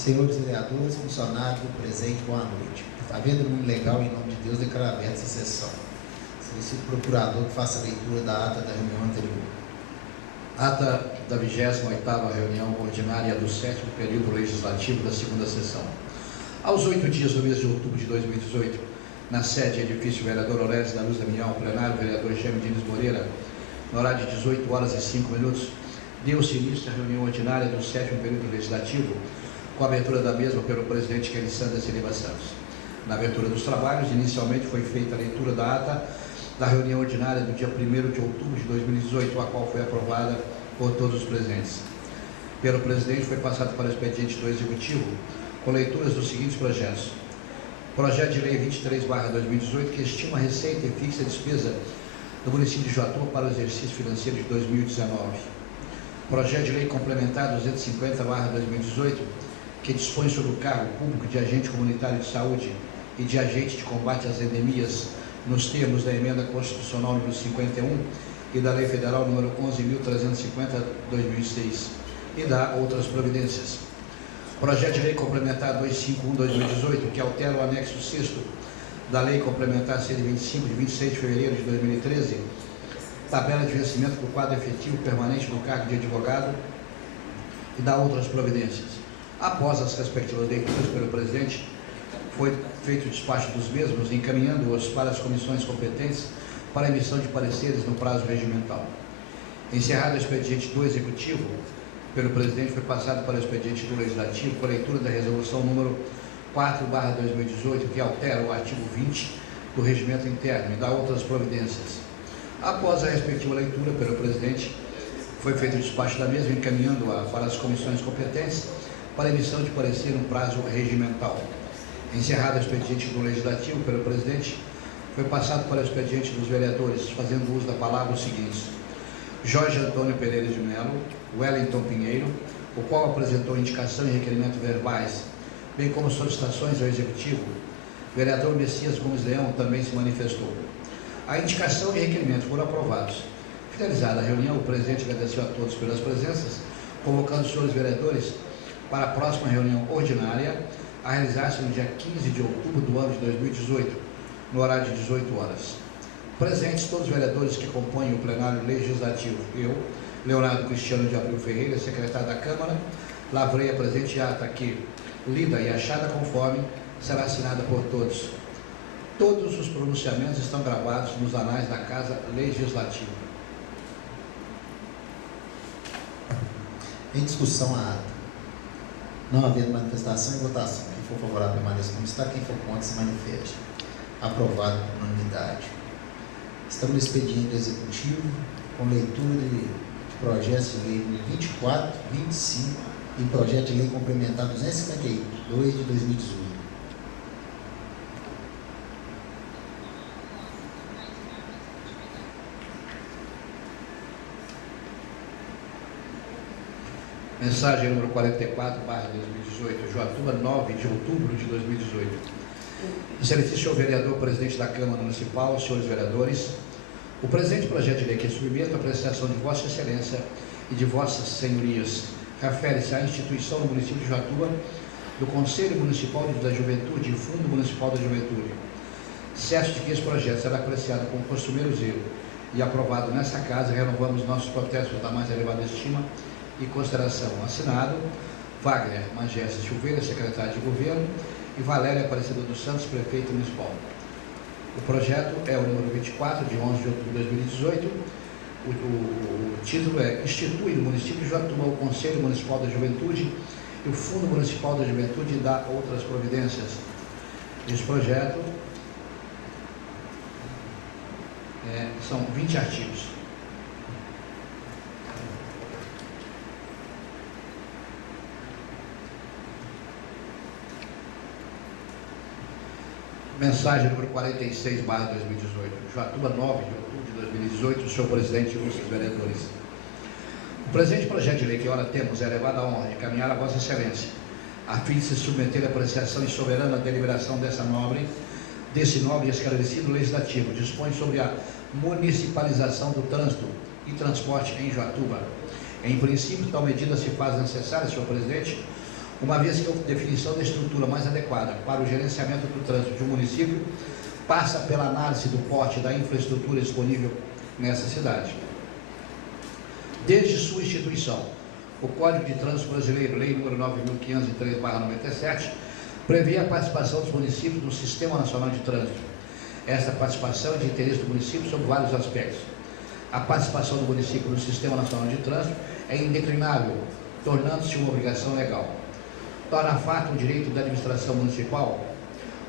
Senhores vereadores, funcionários do presente, boa noite. Havendo no legal, em nome de Deus, declaro aberta essa sessão. Solicito o procurador que faça a leitura da ata da reunião anterior. Ata da 28ª reunião ordinária do 7º período legislativo da segunda sessão. Aos 8 dias do mês de outubro de 2018, na sede edifício Vereador Orestes da Luz Damião, plenário vereador Jaime Diniz Moreira, no horário de 18 horas e 5 minutos, deu-se início à reunião ordinária do 7º período legislativo, com a abertura da mesma pelo presidente Kelly Sanders Silva Santos. Na abertura dos trabalhos, inicialmente foi feita a leitura da ata da reunião ordinária do dia 1º de outubro de 2018, a qual foi aprovada por todos os presentes. Pelo presidente, foi passado para o expediente do Executivo, com leituras dos seguintes projetos. Projeto de Lei 23/2018, que estima a receita e fixa a despesa do município de Juatuba para o exercício financeiro de 2019. Projeto de Lei Complementar 250/2018, que dispõe sobre o cargo público de agente comunitário de saúde e de agente de combate às endemias, nos termos da emenda constitucional número 51 e da Lei Federal número 11.350/2006, e da outras providências. Projeto de Lei Complementar 251/2018, que altera o anexo 6º da Lei Complementar 125, de 26 de fevereiro de 2013, tabela de vencimento do quadro efetivo permanente do cargo de advogado, e da outras providências. Após as respectivas leituras pelo presidente, foi feito o despacho dos mesmos, encaminhando-os para as comissões competentes para a emissão de pareceres no prazo regimental. Encerrado o expediente do Executivo, pelo presidente, foi passado para o expediente do Legislativo com a leitura da resolução número 4/2018, que altera o artigo 20 do Regimento Interno e dá outras providências. Após a respectiva leitura pelo presidente, foi feito o despacho da mesma, encaminhando-a para as comissões competentes para emissão de parecer no prazo regimental. Encerrado o expediente do Legislativo pelo presidente, foi passado para o expediente dos vereadores, fazendo uso da palavra os seguintes: Jorge Antônio Pereira de Melo, Wellington Pinheiro, o qual apresentou indicação e requerimento verbais, bem como solicitações ao Executivo. Vereador Messias Gomes Leão também se manifestou. A indicação e requerimento foram aprovados. Finalizada a reunião, o presidente agradeceu a todos pelas presenças, convocando os senhores vereadores para a próxima reunião ordinária, a realizar-se no dia 15 de outubro do ano de 2018, no horário de 18 horas. Presentes todos os vereadores que compõem o plenário legislativo. Eu, Leonardo Cristiano de Abreu Ferreira, secretário da Câmara, lavrei a presente ata que, lida e achada conforme, será assinada por todos. Todos os pronunciamentos estão gravados nos anais da Casa Legislativa. Em discussão a ata. Não havendo manifestação e votação. Quem for favorável permaneça como está, quem for contra se manifeste. Aprovado por unanimidade. Estamos no expediente executivo com leitura de projetos de lei 24, 25 e projeto de lei complementar 252 de 2018. Mensagem número 44/2018, Juatuba, 9 de outubro de 2018. Excelentíssimo vereador, presidente da Câmara Municipal, senhores vereadores, o presente projeto de lei que é submeto à apreciação de Vossa Excelência e de Vossas Senhorias refere-se à instituição no município de Juatuba do Conselho Municipal da Juventude e Fundo Municipal da Juventude. Certo de que esse projeto será apreciado com costumeiro zelo e aprovado nessa casa, renovamos nossos protestos da mais elevada estima e consideração. Assinado Wagner Magesta Silveira, secretário de Governo, e Valéria Aparecida dos Santos, prefeito municipal. O projeto é o número 24, de 11 de outubro de 2018. O título é: Institui no município de Juatuba o Conselho Municipal da Juventude e o Fundo Municipal da Juventude e dá outras providências. Esse projeto são 20 artigos. Mensagem número 46/2018, Juatuba, 9 de outubro de 2018, senhor presidente e ilustres vereadores. O presente projeto de lei que ora temos é levado à honra de encaminhar a Vossa Excelência, a fim de se submeter à apreciação e soberana deliberação desse nobre e esclarecido legislativo. Dispõe sobre a municipalização do trânsito e transporte em Juatuba. Em princípio, tal medida se faz necessária, senhor presidente, uma vez que a definição da estrutura mais adequada para o gerenciamento do trânsito de um município passa pela análise do porte da infraestrutura disponível nessa cidade. Desde sua instituição, o Código de Trânsito Brasileiro, Lei nº 9.503/97, prevê a participação dos municípios no Sistema Nacional de Trânsito. Essa participação é de interesse do município sob vários aspectos. A participação do município no Sistema Nacional de Trânsito é indeclinável, tornando-se uma obrigação legal. Torna fato o direito da administração municipal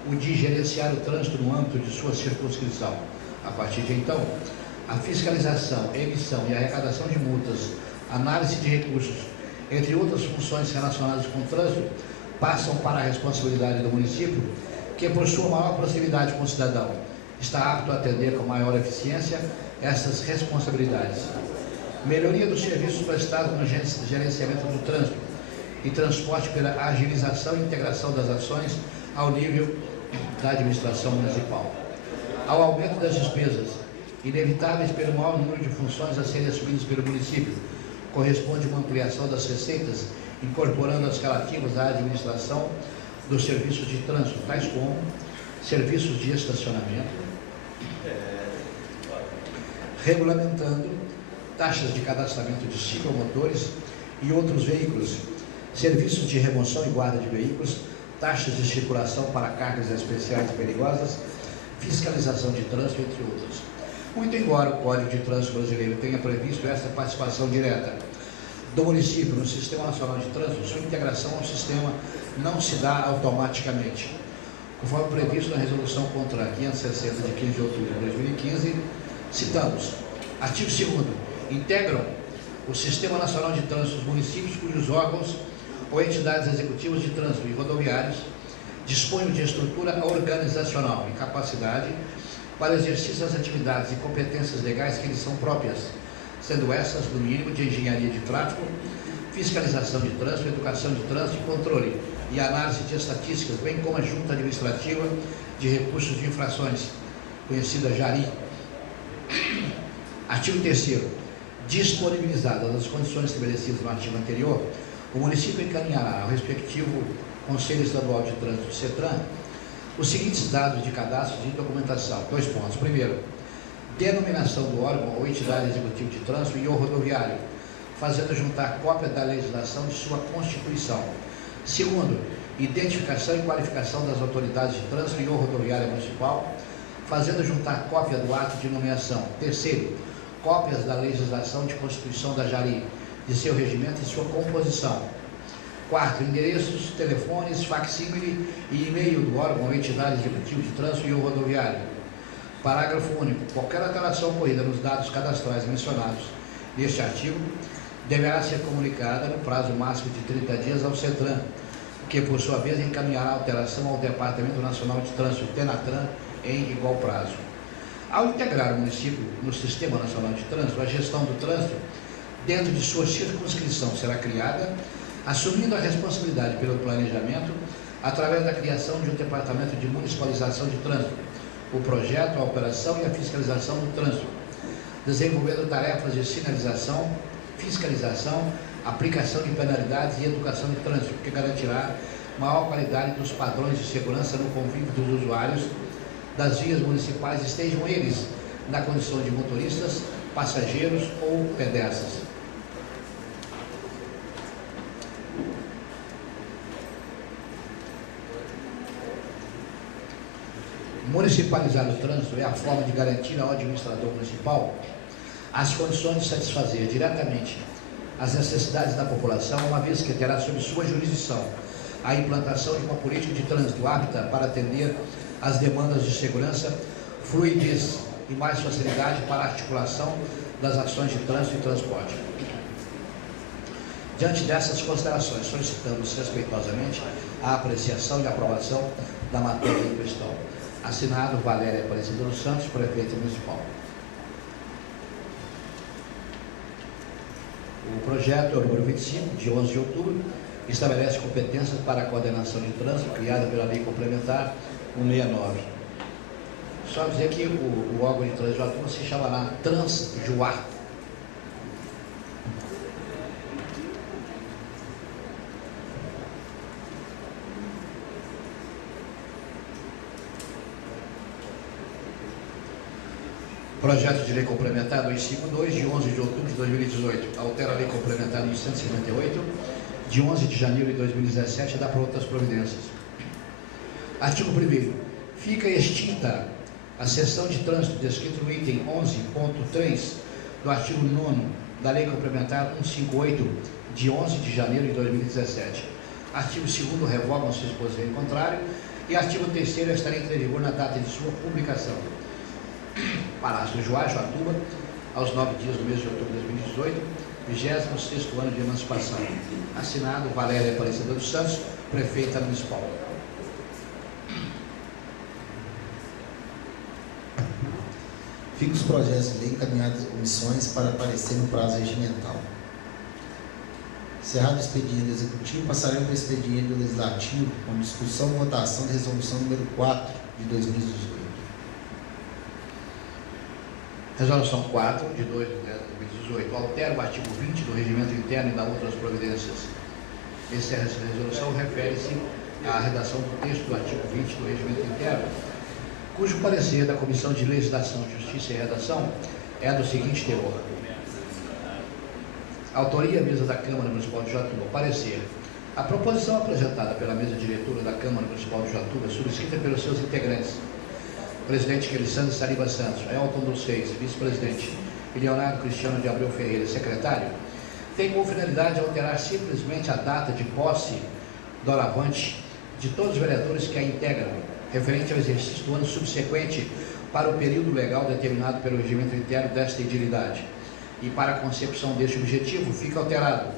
o de gerenciar o trânsito no âmbito de sua circunscrição. A partir de então, a fiscalização, emissão e arrecadação de multas, análise de recursos, entre outras funções relacionadas com o trânsito, passam para a responsabilidade do município, que por sua maior proximidade com o cidadão, está apto a atender com maior eficiência essas responsabilidades. Melhoria dos serviços prestados no gerenciamento do trânsito e transporte pela agilização e integração das ações ao nível da administração municipal. Ao aumento das despesas inevitáveis pelo maior número de funções a serem assumidas pelo município, corresponde uma ampliação das receitas, incorporando as relativas à administração dos serviços de trânsito, tais como serviços de estacionamento, regulamentando taxas de cadastramento de ciclomotores e outros veículos, serviços de remoção e guarda de veículos, taxas de circulação para cargas especiais e perigosas, fiscalização de trânsito, entre outros. Muito embora o Código de Trânsito Brasileiro tenha previsto essa participação direta do município no Sistema Nacional de Trânsito, sua integração ao sistema não se dá automaticamente. Conforme previsto na Resolução contra 560 de 15 de outubro de 2015, citamos, artigo 2º, integram o Sistema Nacional de Trânsito os municípios cujos órgãos ou entidades executivas de trânsito e rodoviários disponham de estrutura organizacional e capacidade para exercício das atividades e competências legais que lhes são próprias, sendo essas, no mínimo, de engenharia de tráfego, fiscalização de trânsito, educação de trânsito e controle, e análise de estatísticas, bem como a Junta Administrativa de Recursos de Infrações, conhecida JARI. Artigo 3º. Disponibilizadas as condições estabelecidas no artigo anterior, o município encaminhará ao respectivo Conselho Estadual de Trânsito, CETRAN, os seguintes dados de cadastro e documentação. 2 pontos. Primeiro, denominação do órgão ou entidade executiva de trânsito e ou rodoviário, fazendo juntar cópia da legislação de sua Constituição. Segundo, identificação e qualificação das autoridades de trânsito e ou rodoviária municipal, fazendo juntar cópia do ato de nomeação. Terceiro, cópias da legislação de Constituição da JARI, de seu regimento e sua composição. Quarto, endereços, telefones, facsímile e e-mail do órgão ou entidade executiva de trânsito e ou rodoviário. Parágrafo único. Qualquer alteração ocorrida nos dados cadastrais mencionados neste artigo deverá ser comunicada no prazo máximo de 30 dias ao CETRAN, que por sua vez encaminhará a alteração ao Departamento Nacional de Trânsito, DENATRAN, em igual prazo. Ao integrar o município no Sistema Nacional de Trânsito, a gestão do trânsito dentro de sua circunscrição será criada, assumindo a responsabilidade pelo planejamento através da criação de um Departamento de Municipalização de Trânsito, o projeto, a operação e a fiscalização do trânsito, desenvolvendo tarefas de sinalização, fiscalização, aplicação de penalidades e educação de trânsito, que garantirá maior qualidade dos padrões de segurança no convívio dos usuários das vias municipais, estejam eles na condição de motoristas, passageiros ou pedestres. Municipalizar o trânsito é a forma de garantir ao administrador municipal as condições de satisfazer diretamente as necessidades da população, uma vez que terá sob sua jurisdição a implantação de uma política de trânsito apta para atender às demandas de segurança, fluidez e mais facilidade para a articulação das ações de trânsito e transporte. Diante dessas considerações, solicitamos respeitosamente a apreciação e aprovação da matéria em questão. Assinado Valéria Aparecida dos Santos, prefeito municipal. O projeto é o número 25, de 11 de outubro, estabelece competências para a coordenação de trânsito, criada pela Lei Complementar 169. Só dizer que o órgão de trânsito atual se chamará Transjuar. Projeto de Lei Complementar 252, de 11 de outubro de 2018. Altera a Lei Complementar 158, de 11 de janeiro de 2017, e dá para outras providências. Artigo 1º. Fica extinta a seção de trânsito descrito no item 11.3 do artigo 9º da Lei Complementar 158, de 11 de janeiro de 2017. Artigo 2º. Revogam-se os disposições em contrário. E artigo 3º. Estará em vigor na data de sua publicação. Palácio do Joás, Joatuba, aos 9 dias do mês de outubro de 2018, 26º ano de emancipação. Assinado Valéria Aparecida dos Santos, prefeita municipal. Ficam os projetos de lei encaminhados às comissões para aparecer no prazo regimental. Encerrado o expediente executivo, passaremos para o expediente legislativo, com discussão e votação da resolução número 4 de 2018. Resolução 4 de 2 de 2018 altera o artigo 20 do Regimento Interno e dá outras providências. Essa resolução refere-se à redação do texto do artigo 20 do Regimento Interno, cujo parecer da Comissão de Legislação, Justiça e Redação é do seguinte teor. Autoria mesa da Câmara Municipal de Joatuba. Parecer. A proposição apresentada pela mesa diretora da Câmara Municipal de Joatuba, subscrita pelos seus integrantes, presidente Quelissandro Saliba Santos, Elton dos Reis, vice-presidente, e Leonardo Cristiano de Abreu Ferreira, secretário, tem como finalidade alterar simplesmente a data de posse doravante de todos os vereadores que a integram, referente ao exercício do ano subsequente para o período legal determinado pelo regimento interno desta edilidade. E para a concepção deste objetivo, fica alterado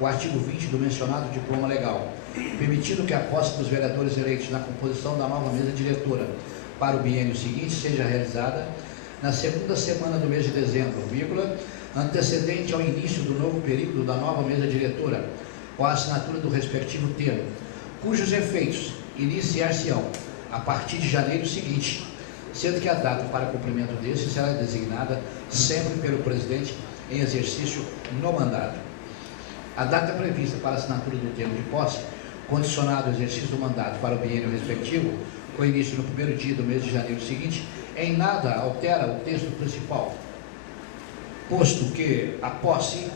o artigo 20 do mencionado diploma legal, permitindo que a posse dos vereadores eleitos na composição da nova mesa diretora para o biênio seguinte seja realizada na segunda semana do mês de dezembro, antecedente ao início do novo período da nova mesa diretora, com a assinatura do respectivo termo, cujos efeitos iniciar-se-ão a partir de janeiro seguinte, sendo que a data para cumprimento desse será designada sempre pelo presidente em exercício no mandato. A data prevista para a assinatura do termo de posse, condicionado ao exercício do mandato para o biênio respectivo, com início no primeiro dia do mês de janeiro seguinte, em nada altera o texto principal, posto que a posse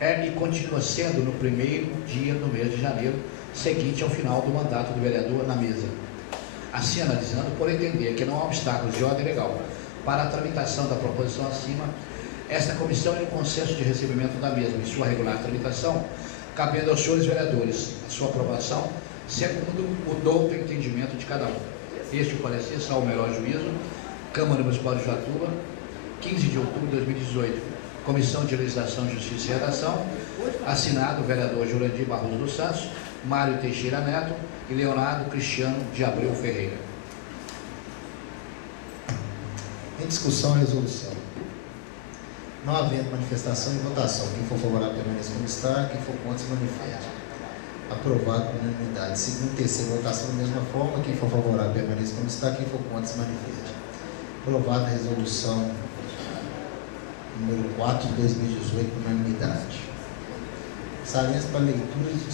é e continua sendo no primeiro dia do mês de janeiro, seguinte ao final do mandato do vereador na mesa. Assim, analisando, por entender que não há obstáculos de ordem legal para a tramitação da proposição acima, esta comissão, em consenso de recebimento da mesma e sua regular tramitação, cabendo aos senhores vereadores a sua aprovação, segundo o douto entendimento de cada um. Este o parecer, salvo o melhor juízo, Câmara Municipal de Joatuba, 15 de outubro de 2018, Comissão de Legislação, Justiça e Redação, assinado o vereador Jurandir Barroso dos Santos, Mário Teixeira Neto e Leonardo Cristiano de Abreu Ferreira. Em discussão, a resolução. Não havendo manifestação e votação, quem for favorável permaneça como está, quem for contra se manifeste. Aprovado por unanimidade. Segunda e terceira votação da mesma forma, quem for favorável permaneça como está, quem for contra se manifeste. Aprovada a resolução número 4 de 2018 por unanimidade. Passaremos para leitura de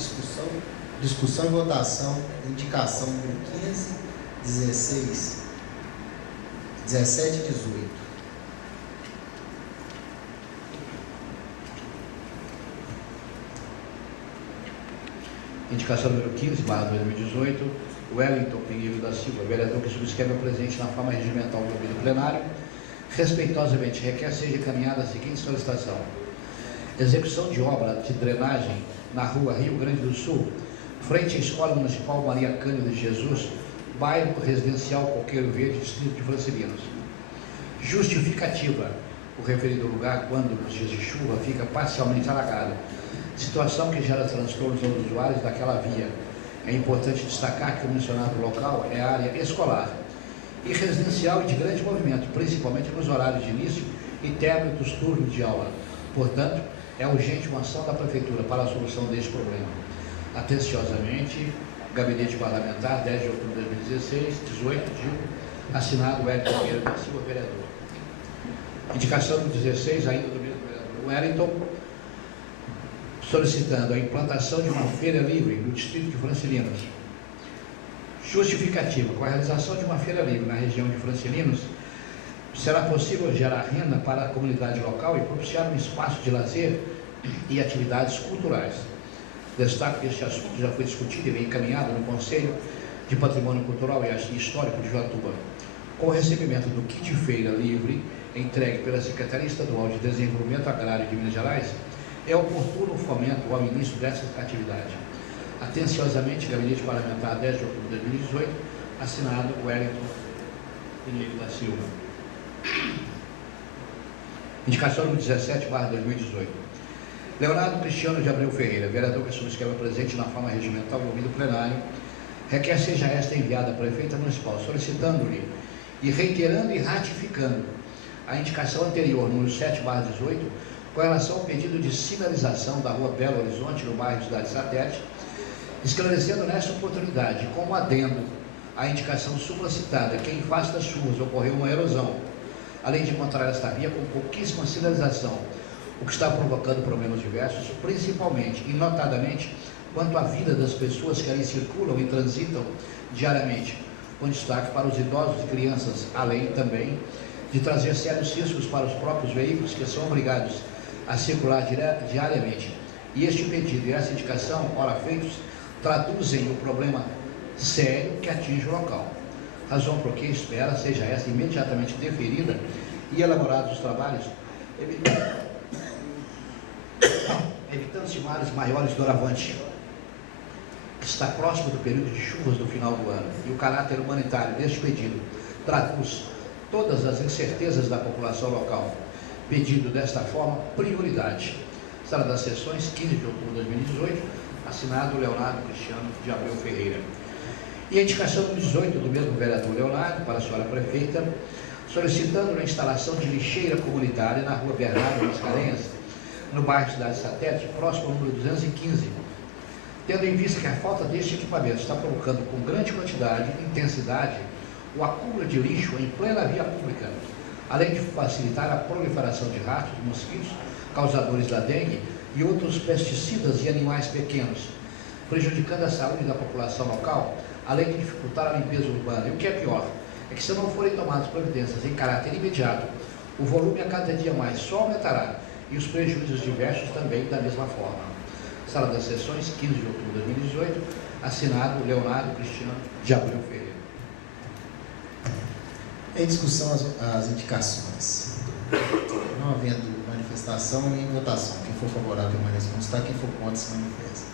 discussão e votação, indicação número 15, 16, 17 e 18. Indicação número 15/2018, Wellington Pinheiro da Silva, vereador que subscreve o presente na forma regimental do ouvido plenário, respeitosamente requer seja encaminhada a seguinte solicitação: execução de obra de drenagem na rua Rio Grande do Sul, frente à Escola Municipal Maria Cândido de Jesus, bairro residencial Coqueiro Verde, distrito de Francilinos. Justificativa: o referido lugar, quando nos dias de chuva, fica parcialmente alagado, situação que gera transtornos aos usuários daquela via. É importante destacar que o mencionado local é área escolar e residencial e de grande movimento, principalmente nos horários de início e término dos turnos de aula. Portanto, é urgente uma ação da Prefeitura para a solução deste problema. Atenciosamente, Gabinete Parlamentar, 10 de outubro de 2016, 18, assinado Wellington Pinheiro da Silva, vereador. Indicação do 16, ainda do mesmo vereador Wellington, solicitando a implantação de uma feira livre no distrito de Francilinos. Justificativa: com a realização de uma feira livre na região de Francilinos, será possível gerar renda para a comunidade local e propiciar um espaço de lazer e atividades culturais. Destaco que este assunto já foi discutido e bem encaminhado no Conselho de Patrimônio Cultural e Histórico de Joatuba, com o recebimento do kit feira livre entregue pela Secretaria Estadual de Desenvolvimento Agrário de Minas Gerais. É oportuno o fomento ao início dessa atividade. Atenciosamente, Gabinete Parlamentar 10 de outubro de 2018, assinado Wellington Pinheiro da Silva. Indicação número 17/2018. Leonardo Cristiano de Abreu Ferreira, vereador que subscreve presente na forma regimental do ouvido plenário, requer seja esta enviada à Prefeita Municipal, solicitando-lhe e reiterando e ratificando a indicação anterior, número 7/18, com relação ao pedido de sinalização da rua Belo Horizonte, no bairro Cidade Satélite, esclarecendo nesta oportunidade, como adendo à indicação supracitada, que em face das chuvas ocorreu uma erosão, além de encontrar esta via com pouquíssima sinalização, o que está provocando problemas diversos, principalmente e notadamente quanto à vida das pessoas que ali circulam e transitam diariamente, com destaque para os idosos e crianças, além também de trazer sérios riscos para os próprios veículos que são obrigados a circular diariamente. E este pedido e essa indicação, ora feitos, traduzem o problema sério que atinge o local. Razão por que espera seja essa imediatamente deferida e elaborados os trabalhos, evitando-se males maiores doravante. Está próximo do período de chuvas do final do ano e o caráter humanitário deste pedido traduz todas as incertezas da população local. Pedido desta forma, prioridade. Sala das Sessões, 15 de outubro de 2018, assinado Leonardo Cristiano de Abreu Ferreira. E a indicação número 18 do mesmo vereador Leonardo, para a senhora prefeita, solicitando a instalação de lixeira comunitária na rua Bernardo Mascarenhas, no bairro Cidade Satélite, próximo ao número 215, tendo em vista que a falta deste equipamento está provocando com grande quantidade e intensidade o acúmulo de lixo em plena via pública, além de facilitar a proliferação de ratos, mosquitos, causadores da dengue e outros pesticidas e animais pequenos, prejudicando a saúde da população local, além de dificultar a limpeza urbana. E o que é pior, é que se não forem tomadas providências em caráter imediato, o volume a cada dia mais só aumentará e os prejuízos diversos também da mesma forma. Sala das Sessões, 15 de outubro de 2018, assinado Leonardo Cristiano de Abreu Ferreira. Em discussão as indicações. Não havendo manifestação e votação. Quem for favorável permaneça como está, quem for contra se manifesta.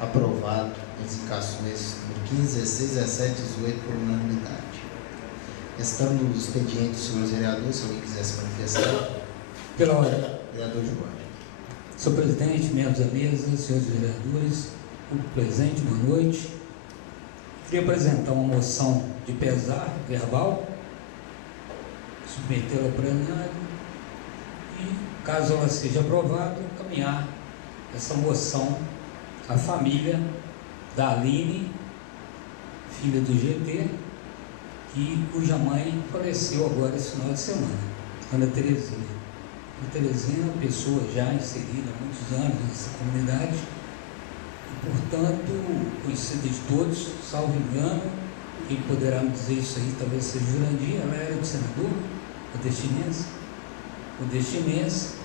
Aprovado as indicações número 15, 16, 17 e 18 por unanimidade. Estando os expedientes dos senhores vereadores, se alguém quiser se manifestar. Pela ordem. Vereador Giovanni. Senhor presidente, membros da mesa, senhores vereadores, público presente, boa noite. Queria apresentar uma moção de pesar verbal, submetê-la ao plenário e, caso ela seja aprovada, encaminhar essa moção à família da Aline, filha do GT, cuja mãe faleceu agora esse final de semana, Ana Terezinha. A Terezinha é uma pessoa já inserida há muitos anos nessa comunidade e, portanto, conhecida de todos, salvo engano, quem poderá me dizer isso aí talvez seja Jurandir. Ela era do senador, o destinense,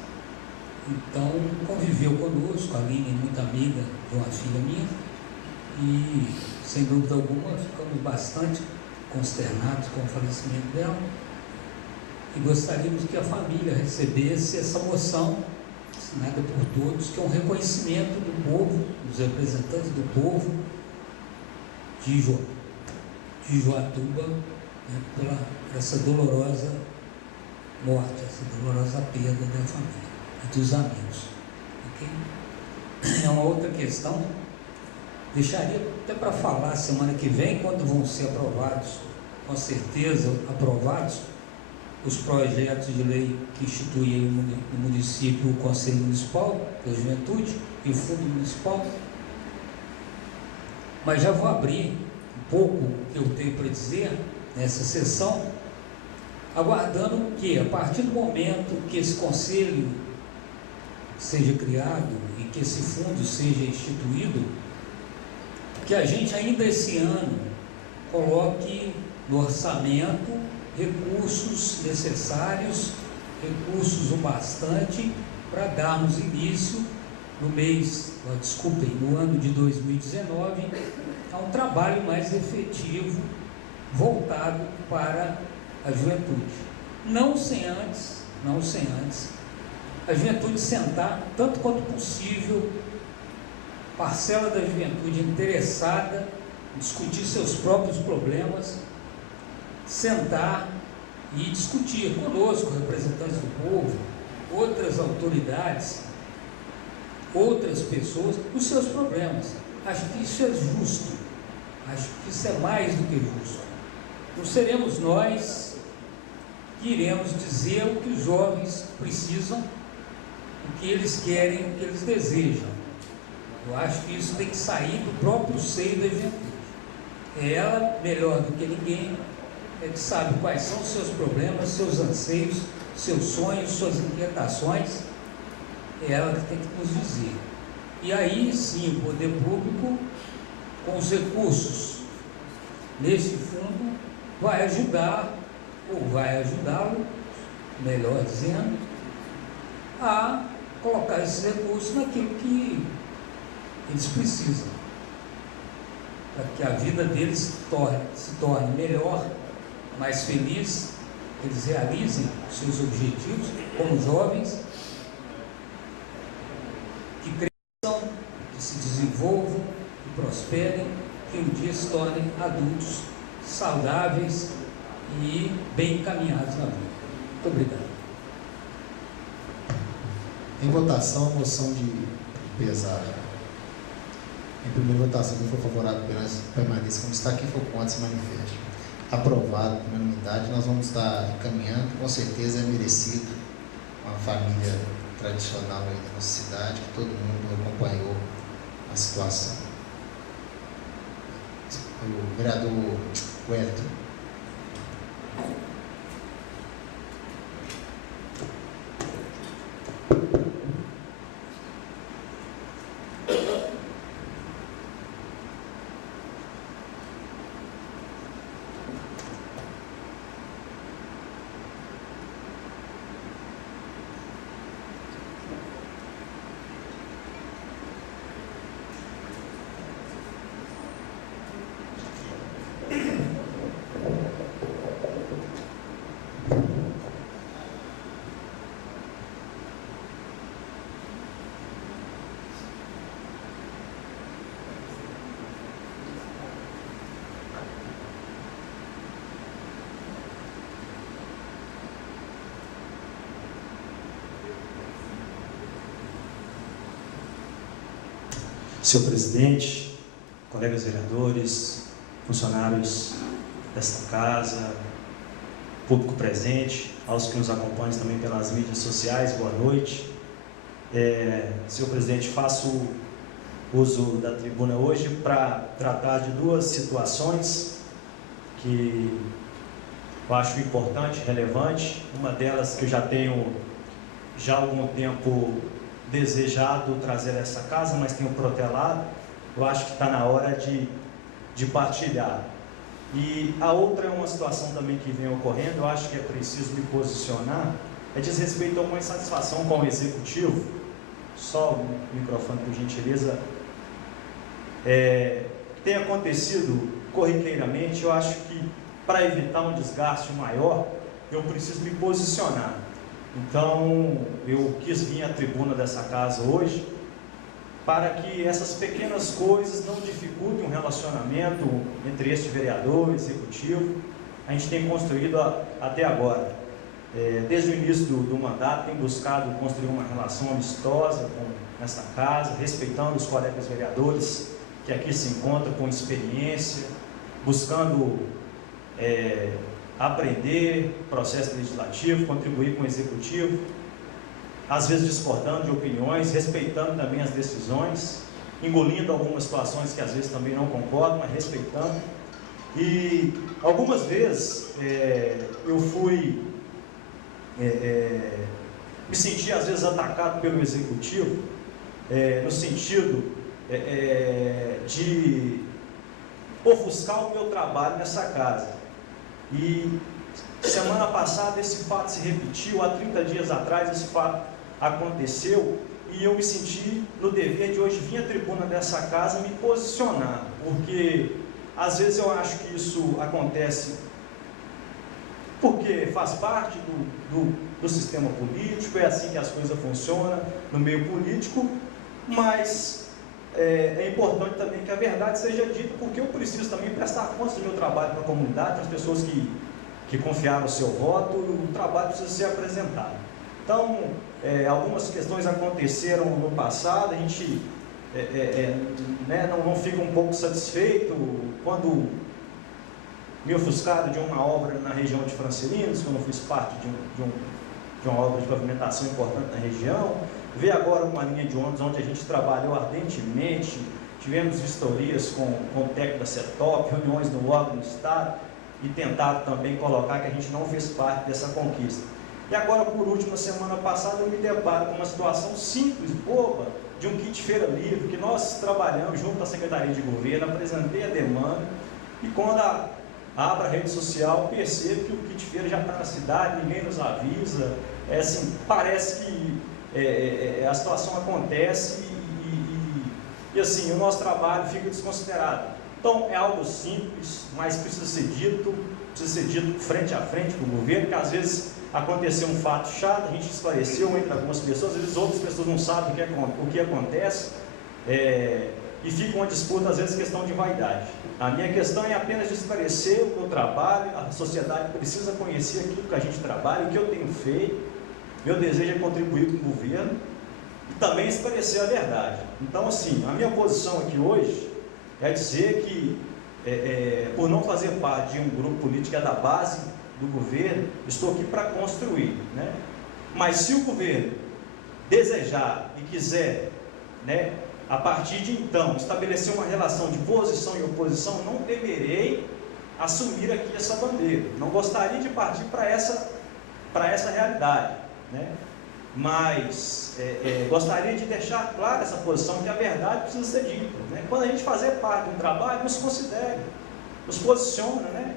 então conviveu conosco. A Aline é muito amiga de uma filha minha e, sem dúvida alguma, ficamos bastante consternados com o falecimento dela. E gostaríamos que a família recebesse essa moção, assinada por todos, que é um reconhecimento do povo, dos representantes do povo de Joatuba, né, pela essa dolorosa morte, essa dolorosa perda da família e dos amigos. Okay? É uma outra questão. Deixaria até para falar semana que vem, quando vão ser aprovados, com certeza aprovados, os projetos de lei que instituem no município o Conselho Municipal da Juventude e o Fundo Municipal. Mas já vou abrir um pouco o que eu tenho para dizer nessa sessão, aguardando que, a partir do momento que esse conselho seja criado e que esse fundo seja instituído, que a gente ainda esse ano coloque no orçamento recursos necessários, recursos o bastante, para darmos início no ano de 2019, a um trabalho mais efetivo, voltado para a juventude. Não sem antes a juventude sentar, tanto quanto possível, parcela da juventude interessada em discutir seus próprios problemas, sentar e discutir conosco, representantes do povo, outras autoridades, outras pessoas, os seus problemas. Acho que isso é justo, acho que isso é mais do que justo. Não seremos nós que iremos dizer o que os jovens precisam, o que eles querem, o que eles desejam. Eu acho que isso tem que sair do próprio seio da juventude. É ela, melhor do que ninguém, é que sabe quais são os seus problemas, seus anseios, seus sonhos, suas inquietações. É ela que tem que nos dizer. E aí sim o poder público, com os recursos nesse fundo, vai ajudar, ou vai ajudá-lo, melhor dizendo, a colocar esses recursos naquilo que eles precisam, para que a vida deles se torne melhor, mais feliz, que eles realizem os seus objetivos como jovens, que cresçam, que se desenvolvam, que prosperem, que um dia se tornem adultos saudáveis e bem encaminhados na vida. Muito obrigado. Em votação, moção de pesar. Em primeira votação, quem for favorável, permaneça como está. Quem for contra, se manifeste. Aprovado por unanimidade. Nós vamos estar encaminhando, com certeza é merecido, uma família tradicional aí da nossa cidade, que todo mundo acompanhou a situação. O vereador Wellington. Senhor presidente, colegas vereadores, funcionários desta casa, público presente, aos que nos acompanham também pelas mídias sociais, boa noite. Senhor presidente, faço uso da tribuna hoje para tratar de duas situações que eu acho importante, relevante. Uma delas que eu já tenho há algum tempo desejado trazer a essa casa, mas tenho protelado. Eu acho que está na hora de partilhar. E a outra é uma situação também que vem ocorrendo, eu acho que é preciso me posicionar, diz respeito a uma insatisfação com o Executivo. Só o microfone, por gentileza. Tem acontecido corriqueiramente. Eu acho que para evitar um desgaste maior, eu preciso me posicionar. Então, eu quis vir à tribuna dessa casa hoje para que essas pequenas coisas não dificultem um relacionamento entre este vereador e executivo. A gente tem construído até agora, desde o início do mandato, tem buscado construir uma relação amistosa com esta casa, respeitando os colegas vereadores que aqui se encontram com experiência, buscando aprender processo legislativo, contribuir com o executivo, às vezes discordando de opiniões, respeitando também as decisões, engolindo algumas situações que às vezes também não concordam, mas respeitando. E algumas vezes eu fui me senti às vezes atacado pelo executivo, no sentido de ofuscar o meu trabalho nessa casa. E Semana passada esse fato se repetiu, há 30 dias atrás esse fato aconteceu, e eu me senti no dever de hoje vir à tribuna dessa casa me posicionar, porque às vezes eu acho que isso acontece porque faz parte do sistema político, é assim que as coisas funcionam no meio político, mas é importante também que a verdade seja dita, porque eu preciso também prestar conta do meu trabalho para a comunidade, para as pessoas que confiaram o seu voto, o trabalho precisa ser apresentado. Então, algumas questões aconteceram no passado, a gente não fica um pouco satisfeito quando me ofuscaram de uma obra na região de Francelinos, que eu não fiz parte de uma obra de pavimentação importante na região. Ver agora uma linha de ônibus onde a gente trabalhou ardentemente, tivemos vistorias com o técnico da CETOP, reuniões no órgão do Estado, e tentaram também colocar que a gente não fez parte dessa conquista. E agora, por último, na semana passada, eu me deparo com uma situação simples, boba, de um kit feira livre, que nós trabalhamos junto à Secretaria de Governo, apresentei a demanda, e quando abro a rede social, percebo que o kit feira já está na cidade, ninguém nos avisa, assim, parece que a situação acontece e assim, o nosso trabalho fica desconsiderado. Então, é algo simples, mas precisa ser dito frente a frente com o governo, que às vezes aconteceu um fato chato, a gente esclareceu entre algumas pessoas, às vezes outras pessoas não sabem o que acontece, e fica uma disputa, às vezes, questão de vaidade. A minha questão é apenas de esclarecer o meu trabalho, a sociedade precisa conhecer aquilo que a gente trabalha, o que eu tenho feito, meu desejo é contribuir com o governo e também esclarecer a verdade. Então, assim, a minha posição aqui hoje é dizer que, por não fazer parte de um grupo político que é da base do governo, estou aqui para construir, né? Mas se o governo desejar e quiser, né, a partir de então, estabelecer uma relação de posição e oposição, não deverei assumir aqui essa bandeira. Não gostaria de partir para essa realidade, né? Mas gostaria de deixar clara essa posição, que a verdade precisa ser dita, né? Quando a gente fazer parte de um trabalho, nos considere, nos posiciona, né?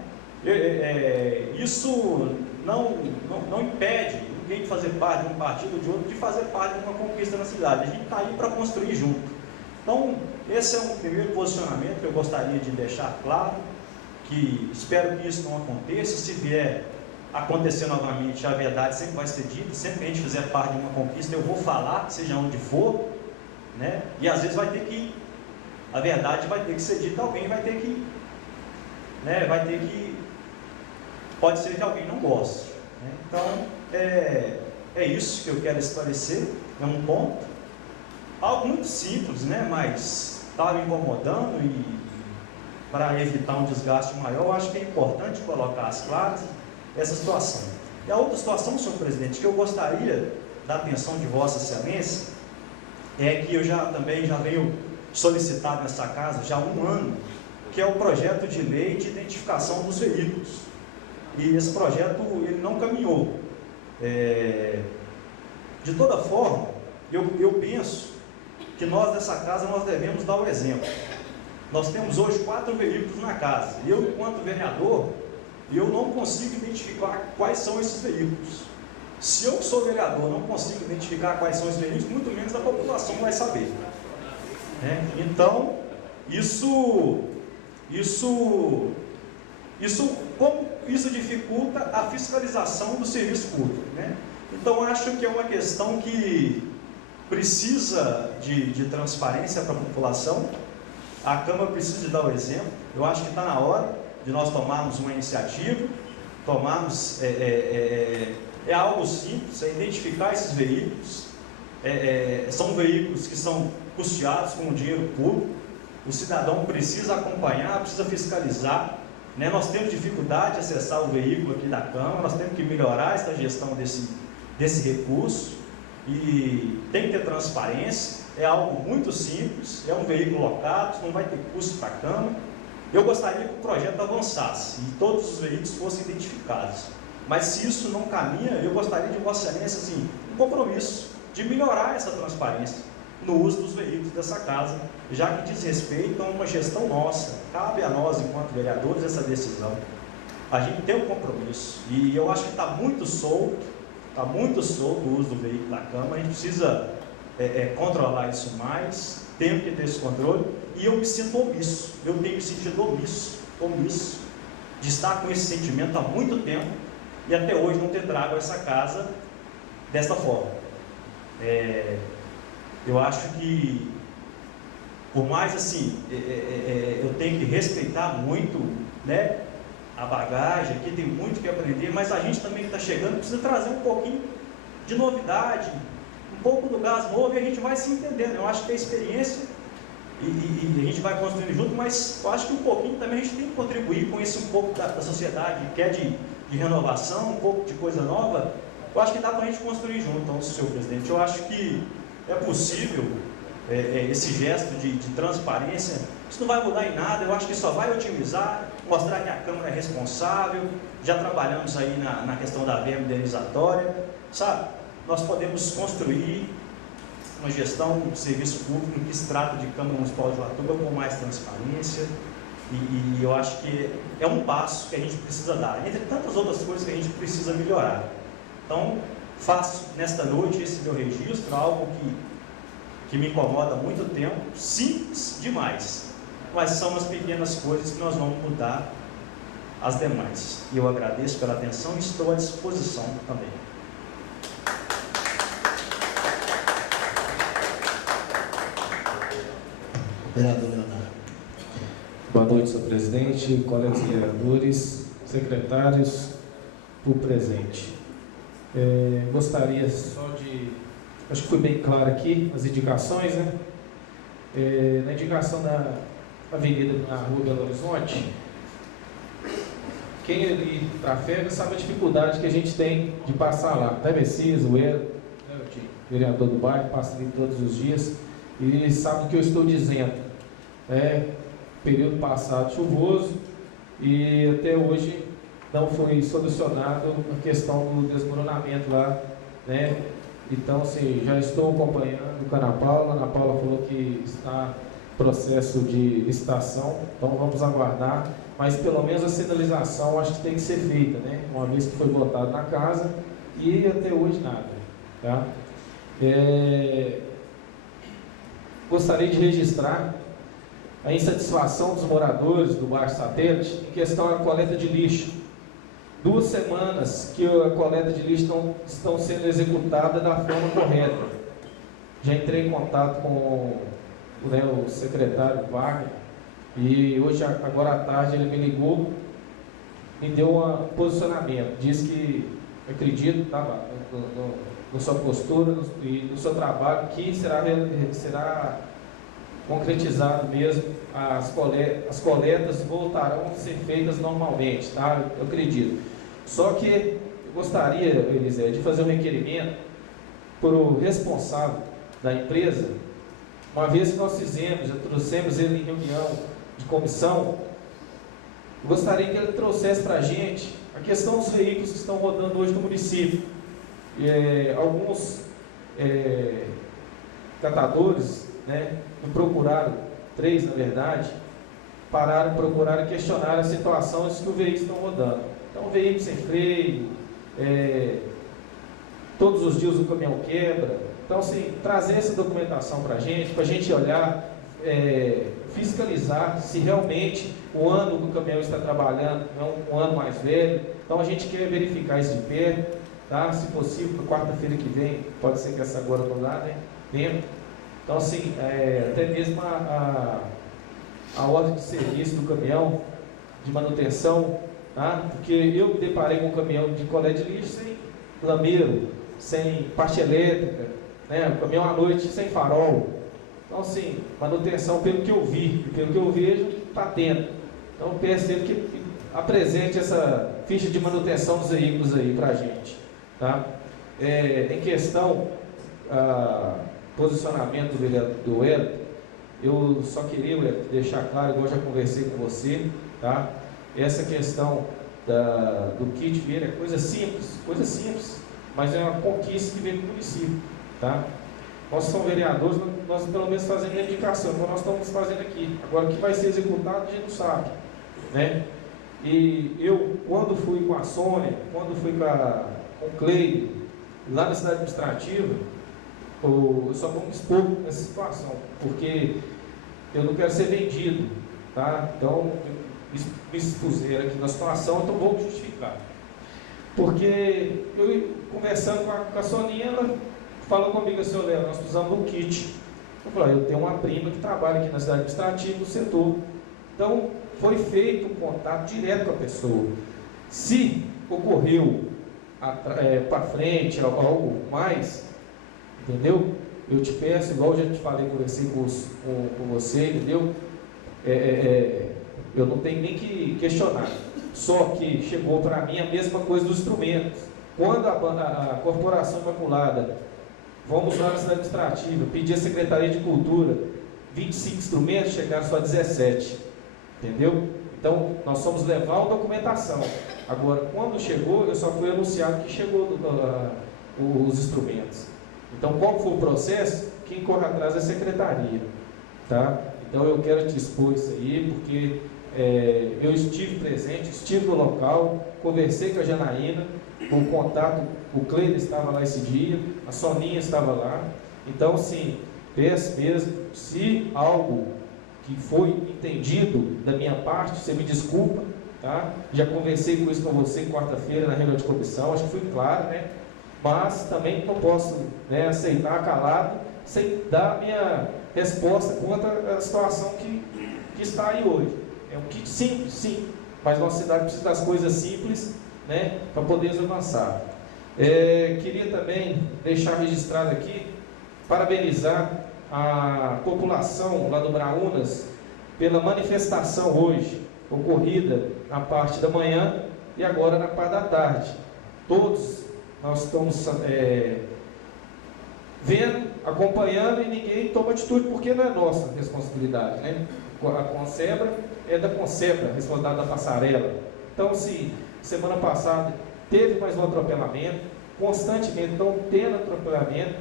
Isso não impede ninguém de fazer parte de um partido ou de outro, de fazer parte de uma conquista na cidade. A gente está aí para construir junto. Então, esse é um primeiro posicionamento que eu gostaria de deixar claro, que espero que isso não aconteça. Se vier acontecer novamente, a verdade sempre vai ser dita, sempre que a gente fizer parte de uma conquista, eu vou falar, seja onde for, né? E às vezes a verdade vai ter que ser dita, alguém vai ter que, né? Pode ser que alguém não goste, né? Então, é isso que eu quero esclarecer, é um ponto. Algo muito simples, né? Mas estava me incomodando e para evitar um desgaste maior, eu acho que é importante colocar às claras essa situação. E a outra situação, senhor presidente, que eu gostaria da atenção de Vossa Excelência, é que eu também já venho solicitado nessa casa já há um ano, que é o projeto de lei de identificação dos veículos. E esse projeto ele não caminhou. De toda forma, eu penso que nós dessa casa nós devemos dar o exemplo. Nós temos hoje 4 veículos na casa. Eu, enquanto vereador, eu não consigo identificar quais são esses veículos. Se eu sou vereador, não consigo identificar quais são esses veículos, muito menos a população vai saber, né? Então, como isso dificulta a fiscalização do serviço público, né? Então, acho que é uma questão que precisa de transparência para a população. A Câmara precisa de dar o exemplo. Eu acho que está na hora de nós tomarmos uma iniciativa, é algo simples, é identificar esses veículos. São veículos que são custeados com o dinheiro público. O cidadão precisa acompanhar, precisa fiscalizar, né? Nós temos dificuldade de acessar o veículo aqui da Câmara, nós temos que melhorar essa gestão desse recurso. E tem que ter transparência, é algo muito simples, é um veículo locado, não vai ter custo para a Câmara. Eu gostaria que o projeto avançasse e todos os veículos fossem identificados. Mas se isso não caminha, eu gostaria de Vossa Excelência, assim, um compromisso de melhorar essa transparência no uso dos veículos dessa casa, já que diz respeito a uma gestão nossa. Cabe a nós, enquanto vereadores, essa decisão. a gente tem um compromisso, e eu acho que está muito solto o uso do veículo da Câmara, a gente precisa controlar isso mais, temos que ter esse controle, e eu me sinto omisso, eu tenho me sentido omisso, de estar com esse sentimento há muito tempo, e até hoje não ter trago essa casa desta forma. Eu acho que, por mais assim, eu tenho que respeitar muito, né, a bagagem, aqui tem muito que aprender, mas a gente também que está chegando precisa trazer um pouquinho de novidade, um pouco do gás novo, e a gente vai se entendendo. Eu acho que a experiência, e a gente vai construindo junto, mas eu acho que um pouquinho também a gente tem que contribuir com esse um pouco da sociedade, que é de renovação, um pouco de coisa nova. Eu acho que dá para a gente construir junto. Então, senhor presidente, eu acho que é possível esse gesto de transparência. Isso não vai mudar em nada, eu acho que só vai otimizar, mostrar que a Câmara é responsável. Já trabalhamos aí na questão da verba indenizatória, sabe? Nós podemos construir uma gestão de serviço público que se trata de Câmara Municipal de Ubatuba com mais transparência, e eu acho que é um passo que a gente precisa dar, entre tantas outras coisas que a gente precisa melhorar. Então, faço nesta noite esse meu registro, algo que me incomoda há muito tempo, simples demais, mas são as pequenas coisas que nós vamos mudar as demais. E eu agradeço pela atenção e estou à disposição também. Vereador Leonardo. Boa noite, senhor presidente, colegas vereadores, secretários, por presente. Gostaria só de... Acho que foi bem claro aqui as indicações, né? Na indicação da avenida na rua Belo Horizonte, quem ali trafega sabe a dificuldade que a gente tem de passar lá. Até Messias, o vereador do bairro, passa ali todos os dias e sabe o que eu estou dizendo. Período passado chuvoso e até hoje não foi solucionado a questão do desmoronamento lá, né? Então, assim, já estou acompanhando com a Ana Paula. A Ana Paula falou que está em processo de licitação, então vamos aguardar, mas pelo menos a sinalização acho que tem que ser feita, né? Uma vez que foi votado na casa e até hoje nada, tá? Gostaria de registrar a insatisfação dos moradores do bairro Satélite em questão da coleta de lixo. 2 semanas que a coleta de lixo não estão sendo executada da forma correta. Já entrei em contato com o secretário Wagner e hoje, agora à tarde, ele me ligou, me deu um posicionamento, diz que acredito, tá, na sua postura e no seu trabalho, que será concretizado mesmo, as coletas voltarão a ser feitas normalmente, tá? Eu acredito. Só que eu gostaria, Elisé, de fazer um requerimento para o responsável da empresa, uma vez que nós já trouxemos ele em reunião de comissão, eu gostaria que ele trouxesse para a gente a questão dos veículos que estão rodando hoje no município. Alguns catadores, né, me procuraram, 3 na verdade, procuraram questionar a situação de que os veículos estão rodando. Então, veículo sem freio, todos os dias o caminhão quebra. Então, assim, trazer essa documentação para a gente olhar, fiscalizar se realmente o ano que o caminhão está trabalhando é um ano mais velho. Então, a gente quer verificar isso de perto, tá? Se possível, para quarta-feira que vem, pode ser que essa agora não dá, né? Tempo. Então, assim, até mesmo a ordem de serviço do caminhão, de manutenção, tá? Porque eu me deparei com um caminhão de coleta de lixo sem lameiro, sem parte elétrica, né? O caminhão à noite sem farol. Então, assim, manutenção, pelo que eu vi, pelo que eu vejo, está tendo. Então, eu peço ele que apresente essa ficha de manutenção dos veículos aí para a gente, tá? Em questão... posicionamento do Hélio, eu só queria deixar claro, igual eu já conversei com você, tá? Essa questão do kit verde é coisa simples, mas é uma conquista que veio do município, tá? Nós somos vereadores, nós pelo menos fazemos a indicação, como nós estamos fazendo aqui. Agora, o que vai ser executado, a gente não sabe, né? E eu, quando fui com a Sônia, quando fui com o Cleide, lá na cidade administrativa, eu só vou me expor nessa situação, porque eu não quero ser vendido, tá? Então, me expuseram aqui na situação, então vou justificar. Porque eu, conversando com a Soninha, ela falou comigo assim: Léo, nós precisamos de um kit. Eu falei: eu tenho uma prima que trabalha aqui na cidade administrativa, no setor. Então, foi feito um contato direto com a pessoa. Se ocorreu para frente algo mais, entendeu? Eu te peço, igual eu já te falei, conversei com você, entendeu? Eu não tenho nem que questionar. Só que chegou para mim a mesma coisa dos instrumentos. Quando a Corporação Imaculada, vamos lá na cidade administrativa, pedir à Secretaria de Cultura 25 instrumentos, chegaram só a 17. Entendeu? Então, nós fomos levar a documentação. Agora, quando chegou, eu só fui anunciado que chegou os instrumentos. Então, qual foi o processo? Quem corre atrás é a Secretaria. Tá? Então, eu quero te expor isso aí, porque eu estive presente, estive no local, conversei com a Janaína, o contato, o Cleide estava lá esse dia, a Soninha estava lá. Então, sim, peço mesmo, se algo que foi entendido da minha parte, você me desculpa, tá? Já conversei com isso com você quarta-feira na reunião de comissão, acho que fui claro, né? Mas também não posso, né, aceitar calado, sem dar a minha resposta quanto à situação que está aí hoje. É um kit simples, sim, mas nossa cidade precisa das coisas simples, né, para poder avançar. Queria também deixar registrado aqui, parabenizar a população lá do Braúnas pela manifestação hoje, ocorrida na parte da manhã e agora na parte da tarde. Todos nós estamos vendo, acompanhando, e ninguém toma atitude, porque não é nossa responsabilidade, né? A Consebra é da Consebra, responsabilidade da passarela. Então, se semana passada teve mais um atropelamento, constantemente estão tendo atropelamento,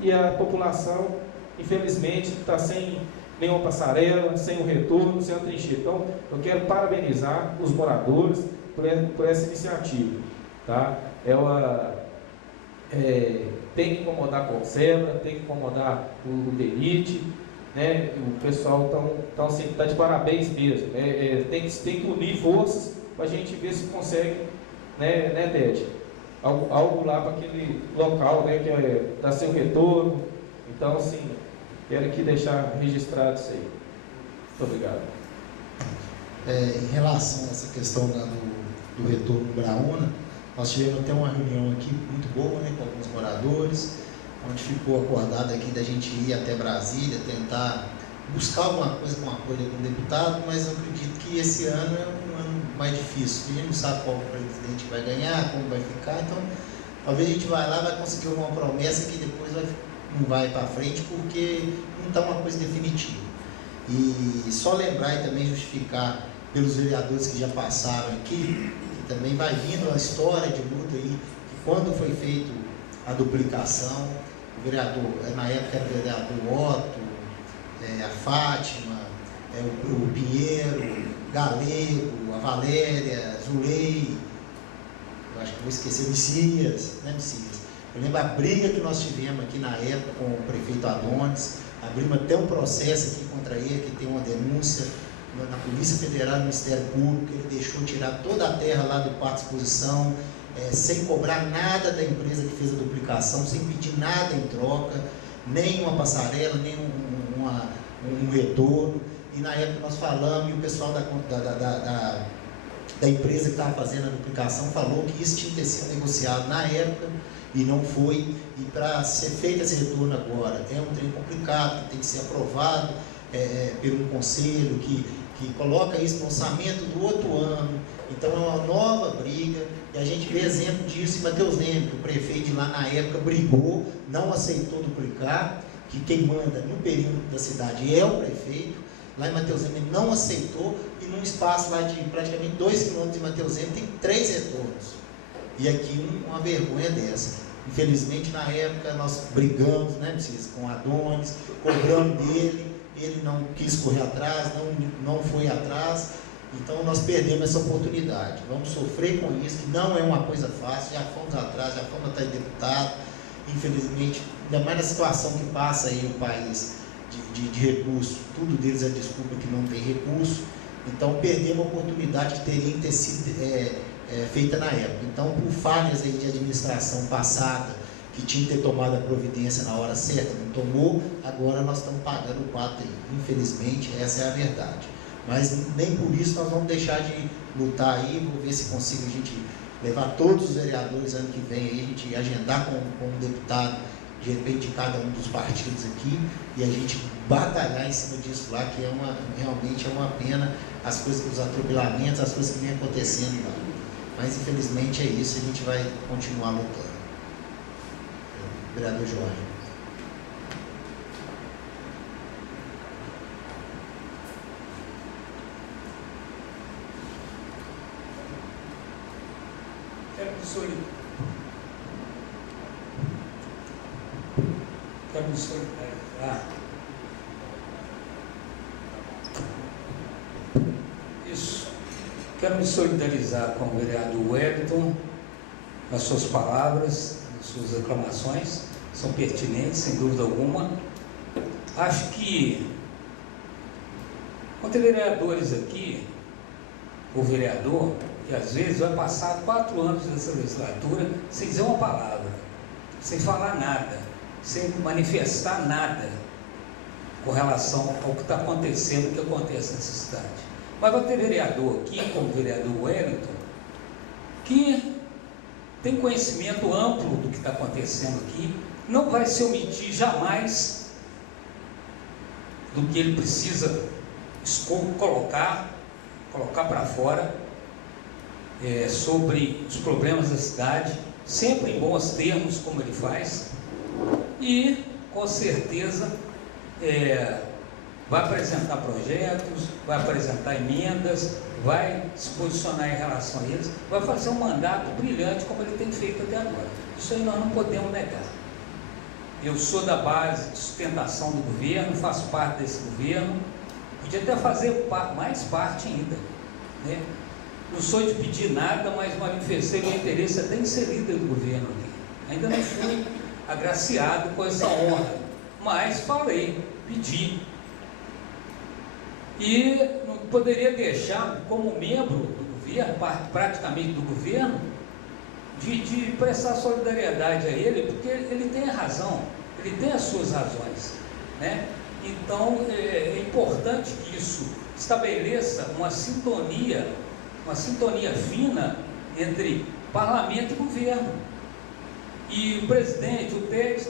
e a população, infelizmente, está sem nenhuma passarela, sem um retorno, sem uma trincheira. Então, eu quero parabenizar os moradores por essa iniciativa. Tá? Tem que incomodar a Consebra, tem que incomodar o DENIT, né? O pessoal está de parabéns mesmo. Tem que unir forças para a gente ver se consegue, né Ted? Algo lá para aquele local, né, que dá seu retorno. Então, assim, quero aqui deixar registrado isso aí. Muito obrigado. Em relação a essa questão do retorno do Braúna, nós tivemos até uma reunião aqui muito boa, né, com alguns moradores, onde ficou acordado aqui da gente ir até Brasília, tentar buscar alguma coisa com apoio de algum deputado, mas eu acredito que esse ano é um ano mais difícil. A gente não sabe qual presidente vai ganhar, como vai ficar, então talvez a gente vai lá, vai conseguir uma promessa que depois não vai para frente, porque não está uma coisa definitiva. E só lembrar e também justificar pelos vereadores que já passaram aqui, que também vai vindo a história de luta aí, que quando foi feito a duplicação, o vereador, na época era o vereador Otto, a Fátima, o Pinheiro, Galego, a Valéria, Zulei, eu acho que vou esquecer, Messias, né, Messias? Eu lembro a briga que nós tivemos aqui na época com o prefeito Adonis, abrimos até um processo aqui contra ele, que tem uma denúncia na Polícia Federal, no Ministério Público, ele deixou tirar toda a terra lá do Parque de Exposição, sem cobrar nada da empresa que fez a duplicação, sem pedir nada em troca, nem uma passarela, nem um retorno. E na época nós falamos, e o pessoal da empresa que estava fazendo a duplicação falou que isso tinha que ter sido negociado na época e não foi. E para ser feito esse retorno agora é um trem complicado, que tem que ser aprovado pelo conselho, que coloca isso no orçamento do outro ano. Então é uma nova briga, e a gente vê exemplo disso em Mateus Leme, que o prefeito de lá na época brigou, não aceitou duplicar, que quem manda no perímetro da cidade é o prefeito. Lá em Mateus Leme ele não aceitou, e num espaço lá de praticamente 2 km de Mateus Leme tem 3 retornos. E aqui uma vergonha dessa. Infelizmente, na época, nós brigamos, né, com Adonis, cobrando dele, ele não quis correr atrás, não foi atrás, Então nós perdemos essa oportunidade. Vamos sofrer com isso, que não é uma coisa fácil. Já fomos atrás, já fomos até deputado. Infelizmente, ainda mais na situação que passa aí o país de recurso, tudo deles é desculpa que não tem recurso. Então perdemos a oportunidade que teria que ter sido feita na época. Então, por falhas aí de administração passada, que tinha que ter tomado a providência na hora certa, não tomou, agora nós estamos pagando o pato aí. Infelizmente, essa é a verdade. Mas nem por isso nós vamos deixar de lutar aí. Vou ver se consigo a gente levar todos os vereadores ano que vem aí, a gente agendar com um deputado, de repente, de cada um dos partidos aqui, e a gente batalhar em cima disso lá, que realmente é uma pena as coisas, os atropelamentos, as coisas que vêm acontecendo lá. Mas infelizmente é isso, a gente vai continuar lutando. Vereador Jorge. Quero me solidarizar. Isso. Quero me solidarizar com o vereador Wellington, nas suas palavras, nas suas reclamações, são pertinentes, sem dúvida alguma. Acho que, quando tem vereadores aqui, o vereador, que às vezes vai passar 4 anos dessa legislatura sem dizer uma palavra, sem falar nada, sem manifestar nada com relação ao que está acontecendo, o que acontece nessa cidade. Mas vai ter vereador aqui, como o vereador Wellington, que tem conhecimento amplo do que está acontecendo aqui, não vai se omitir jamais do que ele precisa colocar para fora sobre os problemas da cidade, sempre em bons termos, como ele faz, e com certeza vai apresentar projetos, vai apresentar emendas, vai se posicionar em relação a eles, vai fazer um mandato brilhante como ele tem feito até agora. Isso aí nós não podemos negar. Eu sou da base de sustentação do governo, faço parte desse governo, podia até fazer mais parte ainda, né? Não sou de pedir nada, mas manifestei meu interesse até em ser líder do governo aqui. Ainda não fui agraciado com essa honra, mas falei, pedi. E não poderia deixar, como membro do governo, praticamente do governo, de prestar solidariedade a ele, porque ele tem a razão, ele tem as suas razões, né? Então é importante que isso estabeleça uma sintonia fina entre parlamento e governo. E o presidente, o Ted,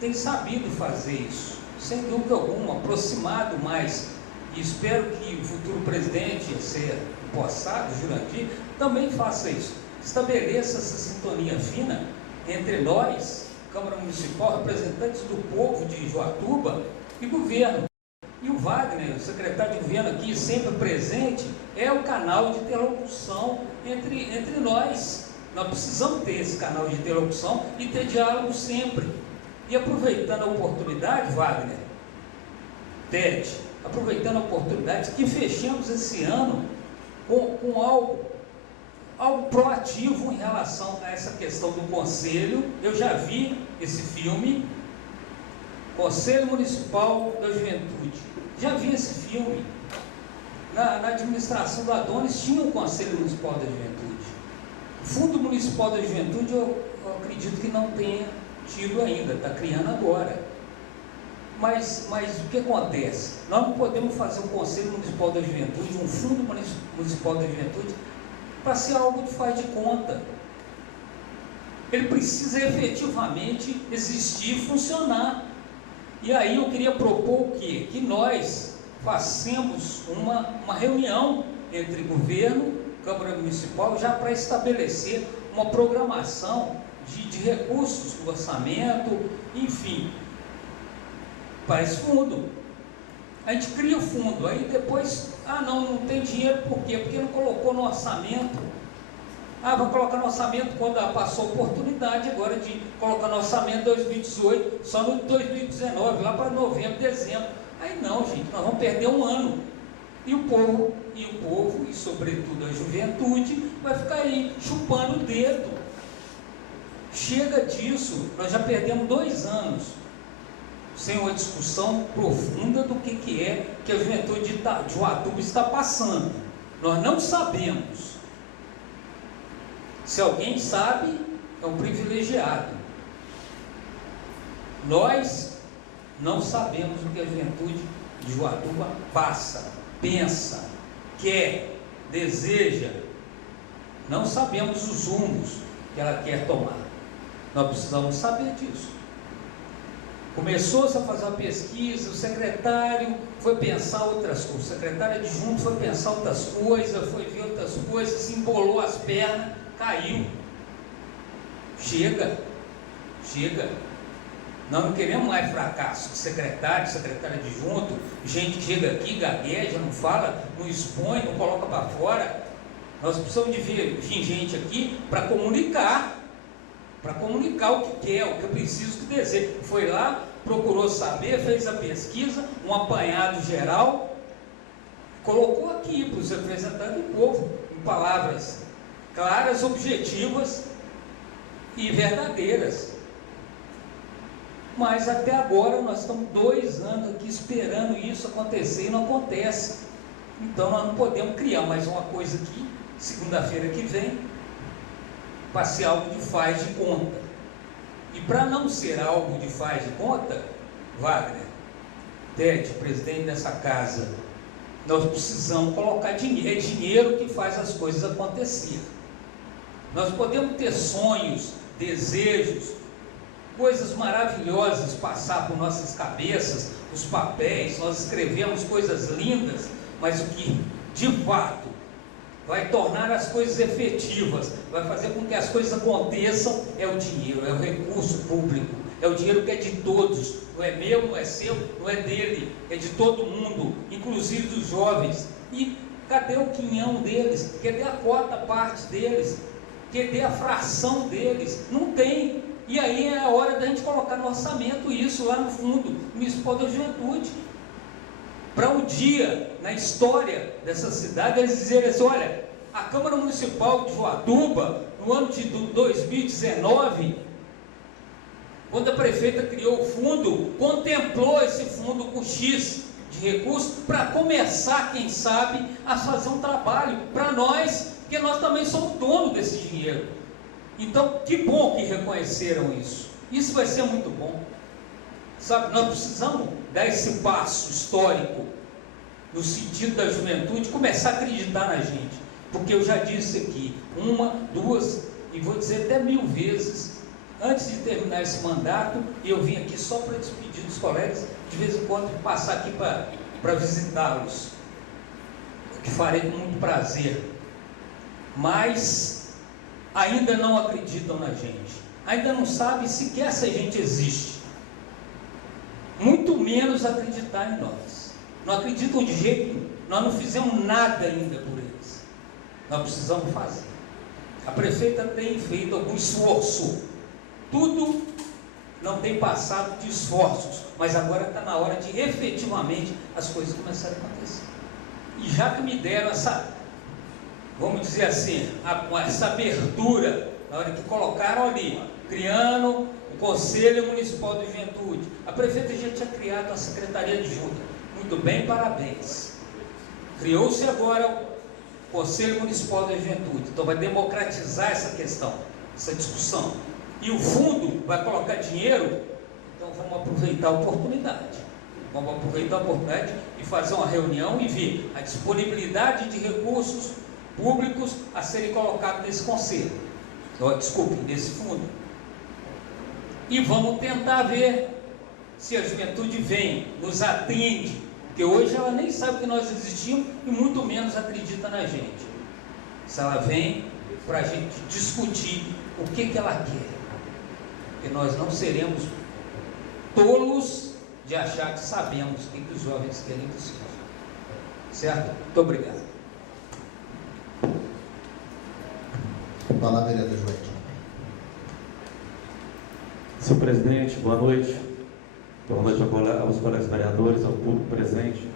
tem sabido fazer isso, sem dúvida alguma, aproximado mais. E espero que o futuro presidente, a ser empossado, Jurandir, também faça isso. Estabeleça essa sintonia fina entre nós, Câmara Municipal, representantes do povo de Joatuba e governo. E o Wagner, o secretário de governo aqui, sempre presente, é o canal de interlocução entre nós. Nós precisamos ter esse canal de interlocução e ter diálogo sempre. E aproveitando a oportunidade, Wagner, Ted, aproveitando a oportunidade, que fechamos esse ano com algo proativo em relação a essa questão do Conselho. Eu já vi esse filme, Conselho Municipal da Juventude. Já vi esse filme. Na administração do Adonis tinha um Conselho Municipal da Juventude. O Fundo Municipal da Juventude eu acredito que não tenha tido ainda, está criando agora. Mas o que acontece? Nós não podemos fazer um Conselho Municipal da Juventude, um Fundo Municipal da Juventude, para ser algo de faz de conta. Ele precisa efetivamente existir e funcionar. E aí eu queria propor o quê? Que nós façamos uma reunião entre governo, Câmara Municipal, já para estabelecer uma programação de recursos do orçamento, enfim, para esse fundo. A gente cria o fundo, aí depois, não tem dinheiro, por quê? Porque não colocou no orçamento. Vai colocar no orçamento quando passou a oportunidade agora de colocar no orçamento 2018, só no 2019, lá para novembro, dezembro. Aí não, gente, nós vamos perder um ano. E o povo, e sobretudo a juventude, vai ficar aí chupando o dedo. Chega disso, nós já perdemos 2 anos sem uma discussão profunda do que é que a juventude de Uatuba está passando. Nós não sabemos. Se alguém sabe, é um privilegiado. Nós não sabemos o que a juventude de Uatuba passa, pensa, quer, deseja. Não sabemos os rumos que ela quer tomar. Nós precisamos saber disso. Começou-se a fazer uma pesquisa, o secretário foi pensar outras coisas, o secretário adjunto foi pensar outras coisas, foi ver outras coisas, se embolou as pernas, caiu. Chega. Nós não queremos mais fracasso de secretário adjunto, gente que chega aqui, gagueja, não fala, não expõe, não coloca para fora. Nós precisamos de vir gente aqui para comunicar o que quer, o que eu preciso, o que desejo. Foi lá, procurou saber, fez a pesquisa, um apanhado geral, colocou aqui para os representantes do povo, em palavras claras, objetivas e verdadeiras. Mas até agora nós estamos 2 anos aqui esperando isso acontecer e não acontece. Então nós não podemos criar mais uma coisa aqui, segunda-feira que vem, para ser algo de faz de conta. E para não ser algo de faz de conta, Wagner, Ted, presidente dessa casa, nós precisamos colocar dinheiro. É dinheiro que faz as coisas acontecer. Nós podemos ter sonhos, desejos, coisas maravilhosas passar por nossas cabeças, os papéis, nós escrevemos coisas lindas, mas o que de fato vai tornar as coisas efetivas, vai fazer com que as coisas aconteçam, é o dinheiro, é o recurso público, é o dinheiro que é de todos, não é meu, não é seu, não é dele, é de todo mundo, inclusive dos jovens. E cadê o quinhão deles? Cadê a cota parte deles? Cadê a fração deles? Não tem. E aí é a hora da gente colocar no orçamento isso lá no fundo municipal da juventude, para um dia na história dessa cidade eles dizerem assim: olha, a Câmara Municipal de Uatuba, no ano de 2019, quando a prefeita criou o fundo, contemplou esse fundo com X de recursos para começar, quem sabe, a fazer um trabalho para nós, porque nós também somos donos desse dinheiro. Então, que bom que reconheceram isso. Isso vai ser muito bom. Sabe, nós precisamos dar esse passo histórico no sentido da juventude, começar a acreditar na gente. Porque eu já disse aqui, 1, 2, e vou dizer até 1000 vezes, antes de terminar esse mandato, eu vim aqui só para despedir dos colegas, de vez em quando passar aqui para visitá-los, o que farei com muito prazer. Mas ainda não acreditam na gente, ainda não sabem sequer se a gente existe, muito menos acreditar em nós. Não acreditam de jeito nenhum. Nós não fizemos nada ainda por eles. Nós precisamos fazer. A prefeita tem feito algum esforço, tudo não tem passado de esforços, mas agora está na hora de efetivamente as coisas começarem a acontecer. E já que me deram essa, vamos dizer assim, essa abertura, na hora que colocaram ali, criando o Conselho Municipal de Juventude, a prefeita já tinha criado a Secretaria de Junta. Muito bem, parabéns. Criou-se agora o Conselho Municipal de Juventude, então vai democratizar essa questão, essa discussão. E o fundo vai colocar dinheiro, então vamos aproveitar a oportunidade. Vamos aproveitar a oportunidade e fazer uma reunião e ver a disponibilidade de recursos públicos a serem colocados nesse conselho, nesse fundo. E vamos tentar ver se a juventude vem, nos atende, porque hoje ela nem sabe que nós existimos e muito menos acredita na gente. Se ela vem para a gente discutir o que ela quer, porque nós não seremos tolos de achar que sabemos o que os jovens querem que seja. Certo? Muito obrigado. Palavra, vereador Joaquim. Senhor presidente, boa noite. Boa noite aos colegas vereadores, ao público presente.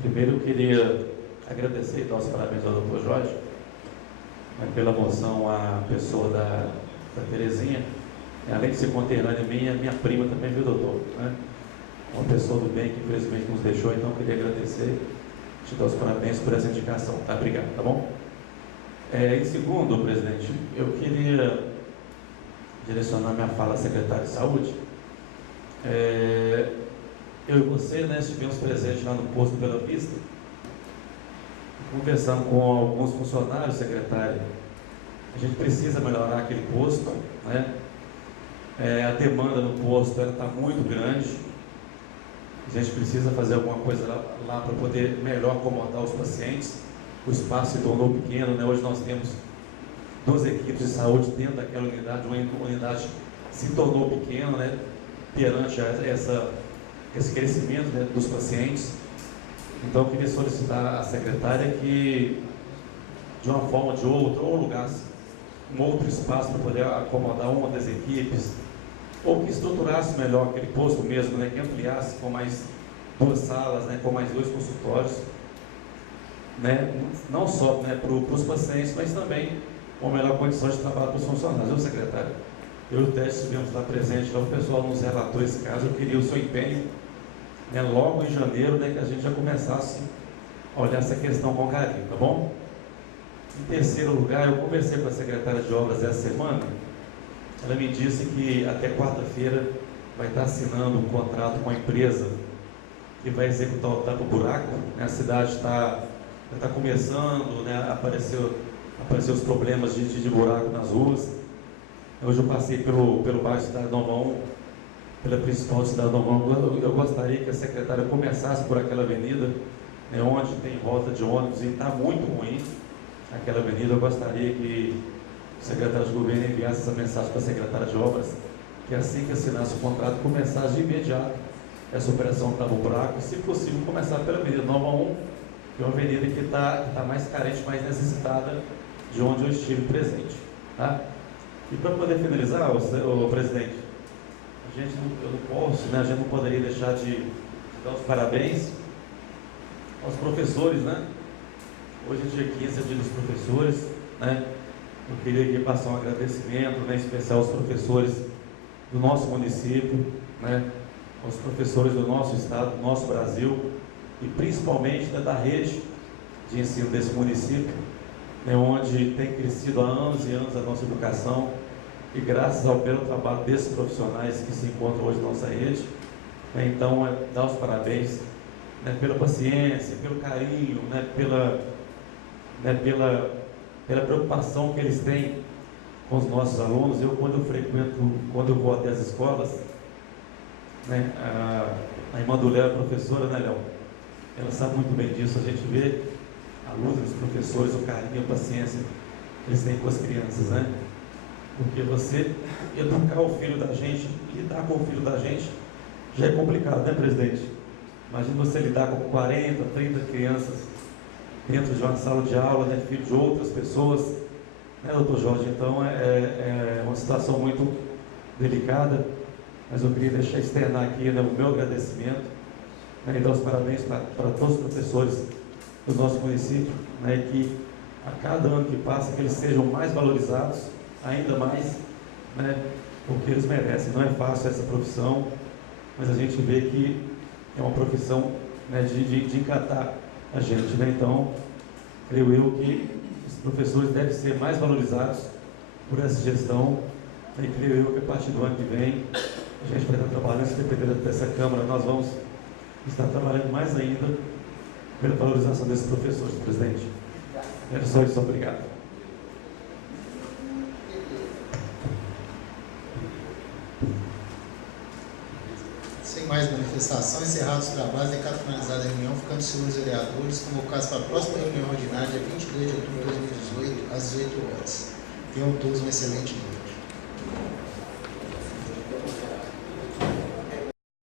Primeiro eu queria agradecer e dar os parabéns ao doutor Jorge, né, pela moção à pessoa da Terezinha. Além de ser conterrânea minha prima também, viu, doutor? Né? Uma pessoa do bem que infelizmente nos deixou, então eu queria agradecer, te dar os parabéns por essa indicação, tá? Obrigado, tá bom? Em segundo, presidente, eu queria direcionar minha fala à secretária de Saúde. Eu e você, né, estivemos presentes lá no posto Bela Vista, conversando com alguns funcionários, secretário. A gente precisa melhorar aquele posto, né? A demanda no posto está muito grande. A gente precisa fazer alguma coisa lá para poder melhor acomodar os pacientes. O espaço se tornou pequeno, né? Hoje nós temos 2 equipes de saúde dentro daquela unidade. Uma unidade se tornou pequena, né? Perante esse crescimento, né, dos pacientes. Então eu queria solicitar à secretária que, de uma forma ou de outra, ou alugasse um outro espaço para poder acomodar uma das equipes, ou que estruturasse melhor aquele posto mesmo, né, que ampliasse com mais 2 salas, né, com mais 2 consultórios, né, não só, né, para os pacientes, mas também com melhor condição de trabalho para os funcionários. Viu, secretário? Eu e o Teste estivemos lá presente, lá o pessoal nos relatou esse caso. Eu queria o seu empenho, né, logo em janeiro, né, que a gente já começasse a olhar essa questão com carinho, tá bom? Em terceiro lugar, eu conversei com a secretária de obras essa semana. Ela me disse que até quarta-feira vai estar assinando um contrato com a empresa que vai executar o tapa-buraco. A cidade está começando, né, apareceu os problemas de buraco nas ruas. Hoje eu passei pelo bairro Cidade Nova 1, pela principal Cidade Nova 1. Eu gostaria que a secretária começasse por aquela avenida, né, onde tem rota de ônibus e está muito ruim aquela avenida. Eu gostaria que o secretário de governo enviasse essa mensagem para a secretária de obras, que assim que assinasse o contrato, começasse de imediato essa operação tapa-buraco, e se possível começar pela avenida Nova 1, que é uma avenida que está mais carente, mais necessitada de onde eu estive presente, tá? E para poder finalizar, o presidente, eu não posso, né, a gente não poderia deixar de dar os parabéns aos professores, né? Hoje é dia 15, é dia dos professores, né? Eu queria aqui passar um agradecimento, né, especial aos professores do nosso município, né, aos professores do nosso estado, do nosso Brasil, e principalmente, né, da rede de ensino desse município, né, onde tem crescido há anos e anos a nossa educação, e graças ao belo trabalho desses profissionais que se encontram hoje na nossa rede, né, então, dar os parabéns, né, pela paciência, pelo carinho, né, pela preocupação que eles têm com os nossos alunos. Quando eu vou até as escolas, né, a irmã do Léo é professora, né, Léo? Ela sabe muito bem disso. A gente vê a luta dos professores, o carinho, a paciência que eles têm com as crianças, né? Porque você educar o filho da gente, lidar com o filho da gente, já é complicado, né, presidente? Imagina você lidar com 40, 30 crianças dentro de uma sala de aula, né, filho de outras pessoas, né, doutor Jorge? Então é uma situação muito delicada, mas eu queria externar aqui, né, o meu agradecimento, né, e dar os parabéns para todos os professores do nosso município, né, que a cada ano que passa, que eles sejam mais valorizados, ainda mais, né, porque eles merecem. Não é fácil essa profissão, mas a gente vê que é uma profissão, né, de encantar a gente, né? Então, creio eu que os professores devem ser mais valorizados por essa gestão, e creio eu que a partir do ano que vem a gente vai estar trabalhando, se depender dessa Câmara, nós vamos estar trabalhando mais ainda pela valorização desses professores, presidente. Era só isso, obrigado. Sem mais manifestação, encerrados os trabalhos, declaro finalizada a reunião, ficando os senhores vereadores convocados para a próxima reunião ordinária, dia 22 de outubro de 2018, às 18 horas. Tenham todos uma excelente noite.